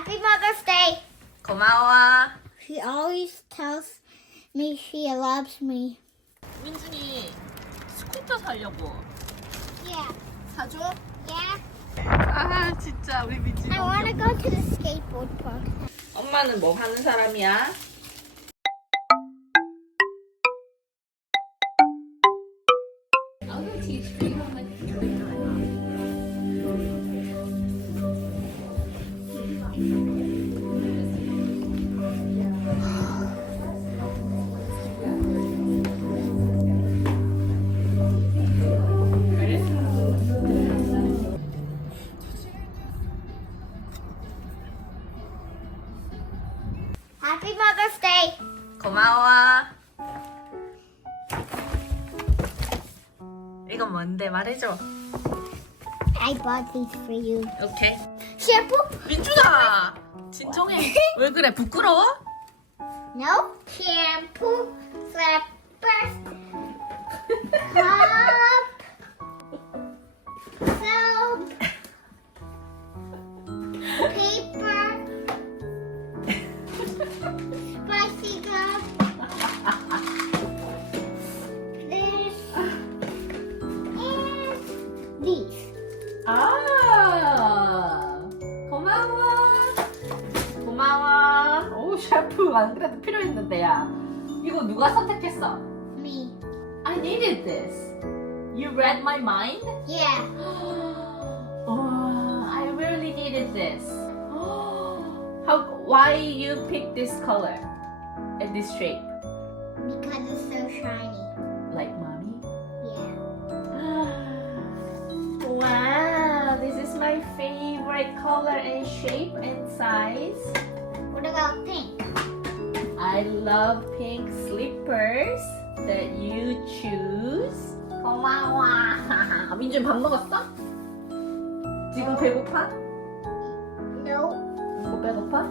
Happy Mother's Day. 고마워. She always tells me she loves me. 민준이 스쿠터 사려고. Yeah. 사줘? Yeah. 아 진짜 우리 민준이. I want to go to the skateboard park. 엄마는 뭐 하는 사람이야? Happy 말해줘. I bought these for you. 오케이. Shampoo? 민준아, 진정해. 왜 그래? 부끄러워? No. Shampoo, slippers, really needed this. How? Why you pick this color and this shape? Because it's so shiny. Like mommy? Yeah. wow, this is my favorite color and shape and size. What about pink? I love pink slippers that you choose. 고마워. 민준 밥 먹었어? 지금 배고파? 배고파?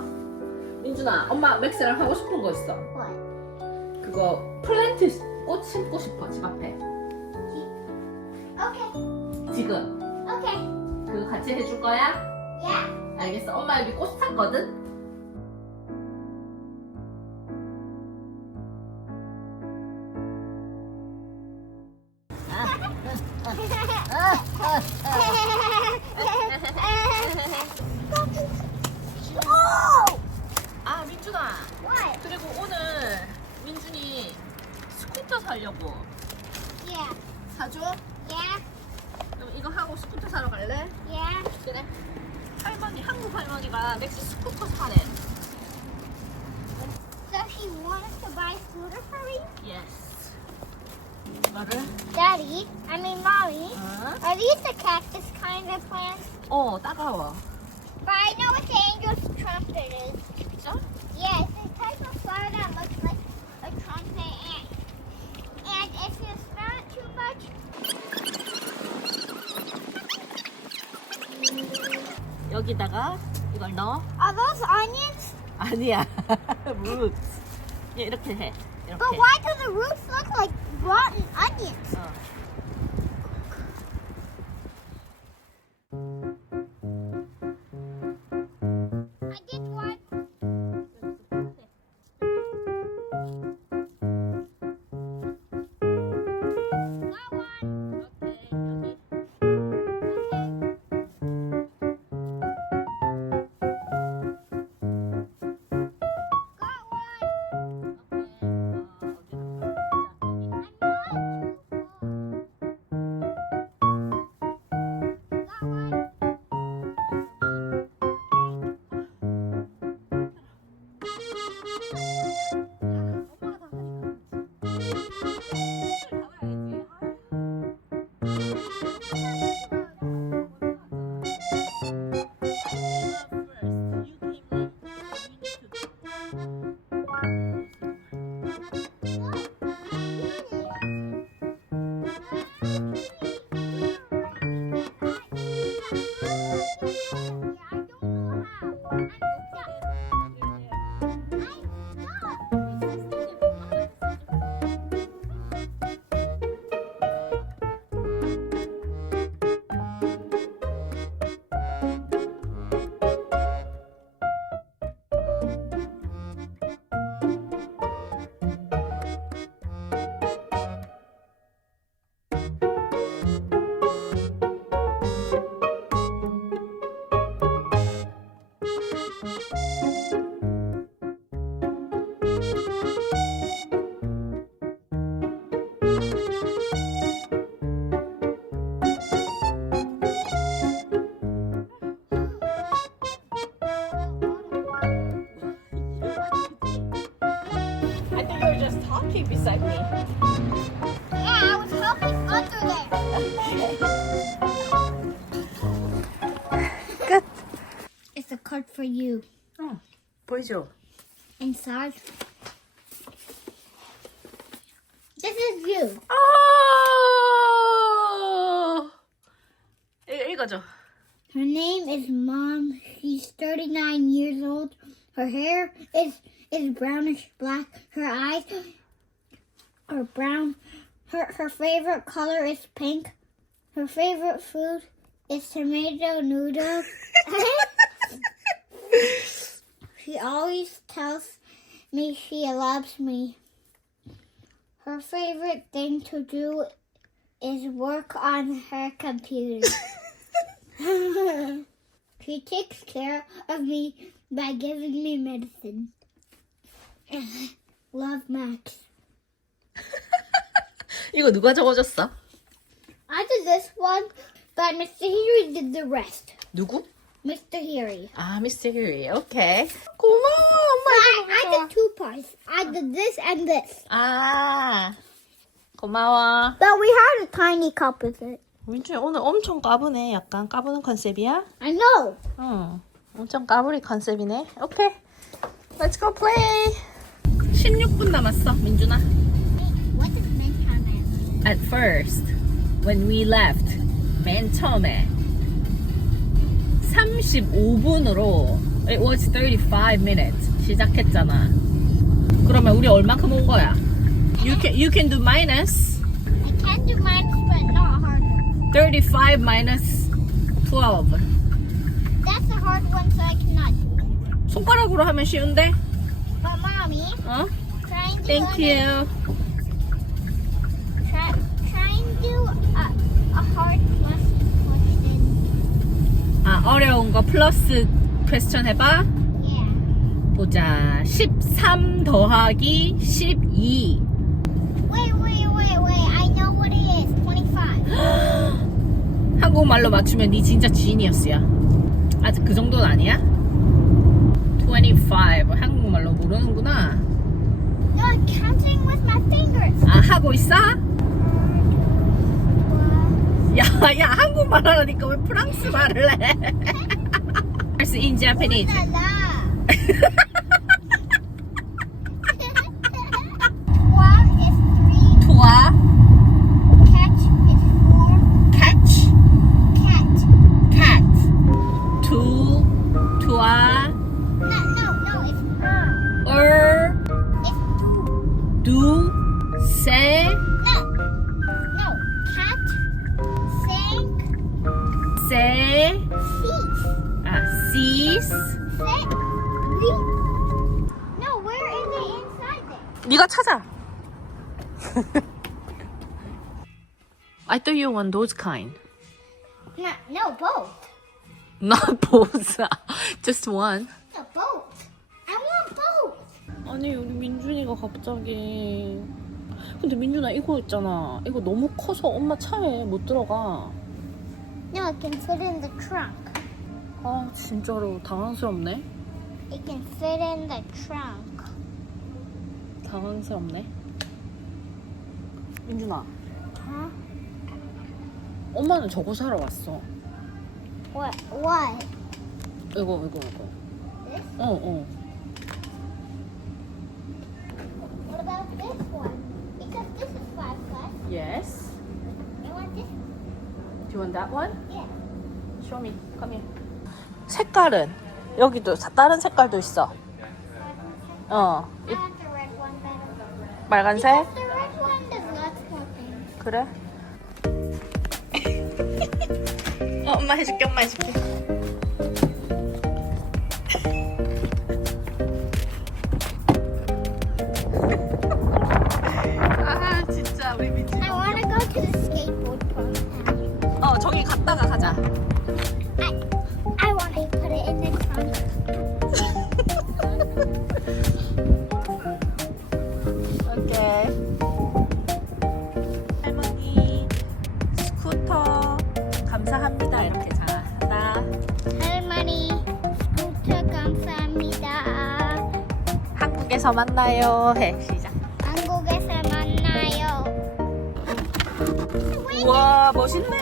민준아, 엄마 맥스랑 하고 싶은 거 있어. What? 그거 플랜트 꽃 심고 싶어 집 앞에. Okay. 지금 Okay. 그거 같이 해줄 거야? Yeah. 알겠어. 엄마 여기 꽃 샀거든. 스쿠터 사려고 Yeah. 사줘? Yeah. 그럼 이거 하고 스쿠터 사러 갈래? Yeah. 그래. 할머니 한국 할머니가 맥스 스쿠터 사래. So he wanted to buy scooter for me? Yes. 이거를 Daddy, I mean mommy, 어? are these the cactus kind of plants? 어 따가워. But I know what the angel's trumpet is. 진짜? Yes, a type of flower that 여기다가 이걸 넣어. are those onions? 아니야. 루트. 이렇게 해. 이렇게. But why do the roots look like rotten onions? 어. card for you. 어, 보이죠? Inside. This is you. 아! 이- 읽어줘. Her name is Mom. She's 39 years old. Her hair is is brownish black. Her eyes are brown. Her her favorite color is pink. Her favorite food is tomato noodles. she always tells me she loves me. Her favorite thing to do is work on her computer. she takes care of me by giving me medicine. Love Max. 이거 누가 적어줬어? I did this one, but Mr. Heary did the rest. 누구? Mr. Heary. 아, 미스터 휴리. 오케이. 고마워, 엄마. I, 이거 I 무서워. did two parts. I did this and this. 아, 고마워. But we had a tiny cup with it. 민주야, 오늘 엄청 까부네. 약간 까부는 컨셉이야? I know. 응. 엄청 까부리 컨셉이네. 오케이. Let's go play. 16분 남았어, 민준아. What does mental mean? At first, when we left, 맨 처음에 35분으로 it was 35 minutes 시작했잖아. 그러면 우리 얼마큼 온 거야? You can you can do minus I can do minus, but not harder. 35 minus 12. That's a hard one, so I cannot do it. 손가락으로 하면 쉬운데? But mommy, 어? try and do Thank an- you. Try, try and do a, a hard question. 아 어려운 거 플러스 퀘스천 해봐. 보자. 13 더하기 12. Wait, wait, wait, wait. I know what it is. 25. 한국말로 맞추면 니 진짜 지니어스야. 아직 그 정도는 아니야? 25. 한국말로 모르는구나. No, I'm counting with my fingers. 아, 하고 있어? 야, 야, 한국말 하라니까 왜 프랑스 말을 해? First in Japanese. 도와, Catch Cat. It's her. er, It's 네가 찾아. I thought you want those kind. No, no, both. Not both. Just one. No, both. I want both. 아니 우리 민준이가 갑자기 근데 민준아 이거 있잖아 이거 너무 커서 엄마 차에 못 들어가 No, it can fit in the trunk. 아 진짜로 당황스럽네 It can fit in the trunk. 당황스럽네 민준아 Huh? 엄마는 저거 사러 왔어 What? What? 이거 이거 이거 This? 어 어 What about this one? Because this is five plus. Yes You want this? Do you want that one? Yeah. Show me come here 색깔은 여기도 사- 다른 색깔도 있어 어 I want the red one better. 빨간색. 그래? 어, 엄마 해줄게, 엄마 해줄게. 아, 진짜 우리 민지. I want to go to the skateboard park. 어, 저기 갔다가 가자. 한국에서 만나요. 해 시작. 한국에서 만나요. 와 멋있네.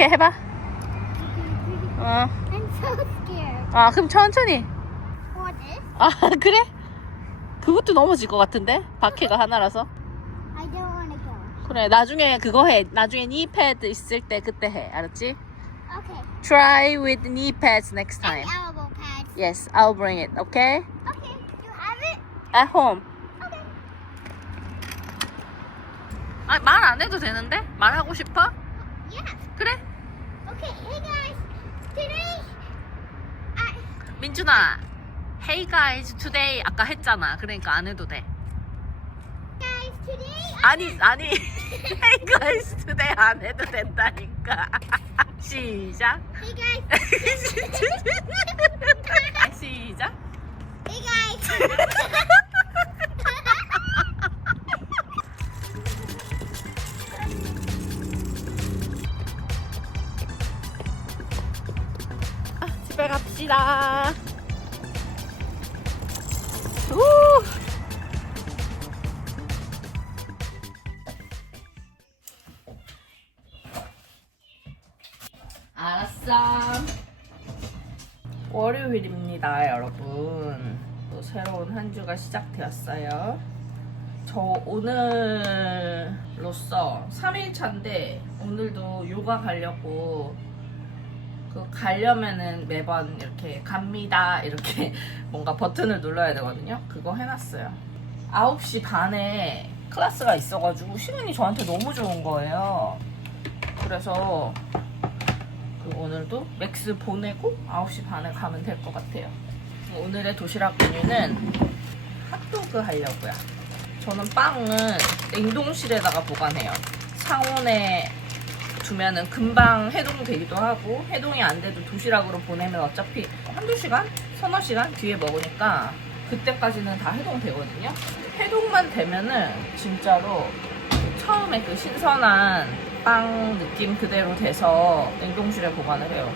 이렇게 해봐. 어. I'm so scared. 아 그럼 천천히. What is? 아 그래? 그것도 넘어질 것 같은데 바퀴가 하나라서. I don't want to go. 그래 나중에 그거 해. 나중에 knee pad 있을 때 그때 해. 알았지? Okay. Try with knee pads next And time. elbow pads. Yes, I'll bring it. Okay? Okay. You have it? At home. Okay. 아, 말 안 해도 되는데? 말하고 싶어? Yeah. 그래? Okay. Hey guys. Today. I. 민준아. Hey guys, today 아까 했잖아. 그러니까 안 해도 돼. Guys. Today. 아니, 아니. Hey guys, today 안 해도 된다니까. 시작. Hey guys. 시작. Hey guys. 갑시다. 우! 알았어. 월요일입니다, 여러분. 또 새로운 한 주가 시작되었어요. 저 오늘로써 3일차인데 오늘도 요가 가려고 그 가려면은 매번 이렇게 갑니다 이렇게 뭔가 버튼을 눌러야 되거든요. 그거 해놨어요. 9시 반에 클래스가 있어가지고 시간이 저한테 너무 좋은 거예요. 그래서 그 오늘도 맥스 보내고 9시 반에 가면 될 것 같아요. 오늘의 도시락 메뉴는 핫도그 하려고요. 저는 빵은 냉동실에다가 보관해요. 상온에 두면은 금방 해동되기도 하고 해동이 안 돼도 도시락으로 보내면 어차피 한두 시간? 서너 시간 뒤에 먹으니까 그때까지는 다 해동되거든요. 해동만 되면은 진짜로 처음에 그 신선한 빵 느낌 그대로 돼서 냉동실에 보관을 해요.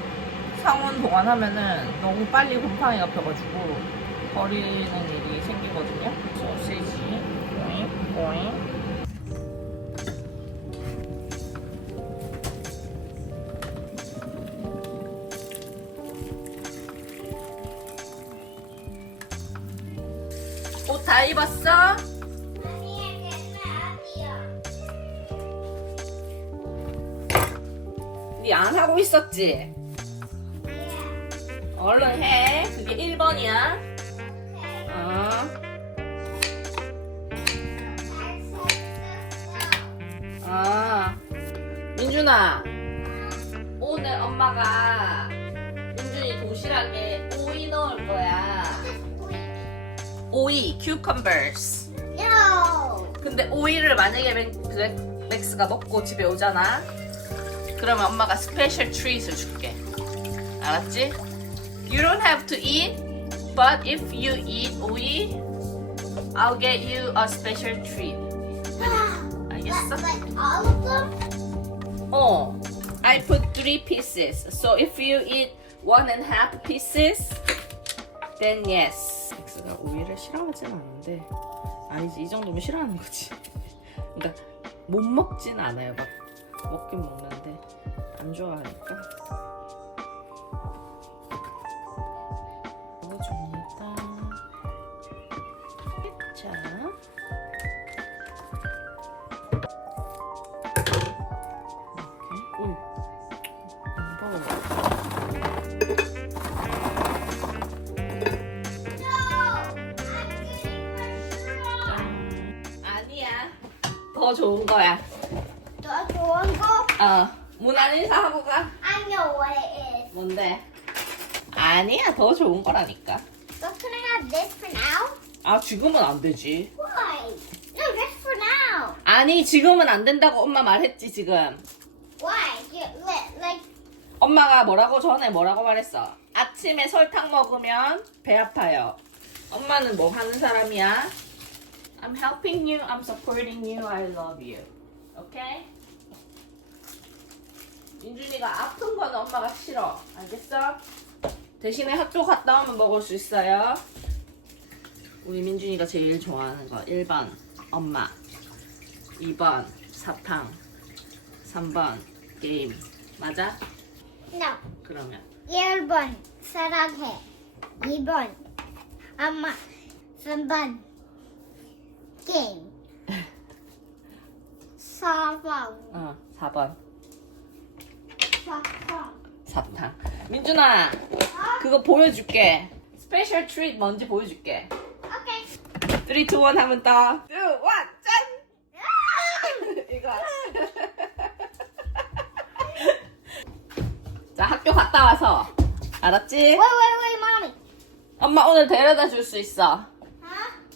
상온 보관하면은 너무 빨리 곰팡이가 펴가지고 버리는 일이 생기거든요. 소시지, 오잉, 오잉. 다 입었어? 니안 하고 있었지? 얼른 해. 그게 1번이야. 어. 아. 민준아. 오늘 엄마가 민준이 도시락에 오이 넣을 거야. 오이, cucumbers. No. 근데 오이를 만약에 맥, 맥, 맥스가 먹고 집에 오잖아. 그러면 엄마가 스페셜 트릿을 줄게. 알았지? You don't have to eat, but if you eat 오이, I'll get you a special treat. 알겠어? But all of them? 어. I put three pieces. So if you eat one and a half pieces, then yes. 맥스가 오이를 싫어하진 않는데 아니지 이 정도면 싫어하는 거지. 그러니까 못 먹진 않아요. 막 먹긴 먹는데 안 좋아하니까. 더 좋은 거야. 더 좋은 거? 어. 문안 인사하고 가. I know what it is. 뭔데? 아니야, 더 좋은 거라니까. So can I have this for now? 아, 지금은 안 되지. Why? No, just for now. 아니, 지금은 안 된다고 엄마 말했지, 지금. Why? You, like, 엄마가 뭐라고 전에 뭐라고 말했어? 아침에 설탕 먹으면 배 아파요. 엄마는 뭐 하는 사람이야? I'm helping you, I'm supporting you, I love you. 오케이? 민준이가 아픈 건 엄마가 싫어. 알겠어? 대신에 학교 갔다 오면 먹을 수 있어요. 우리 민준이가 제일 좋아하는 거 1번 엄마 2번 사탕 3번 게임 맞아? no. 그러면 1번 사랑해 2번 엄마 3번 게임. 4번 어 4번. 사탕. 사탕. 민준아 그거 보여줄게. 스페셜 트릿 뭔지 보여줄게. 오케이. 3, 2, 1 하면 떠. 2, 1, 짠! 이거 자 학교 갔다 와서. 알았지? Wait, wait, wait, mommy. 엄마 오늘 데려다 줄 수 있어?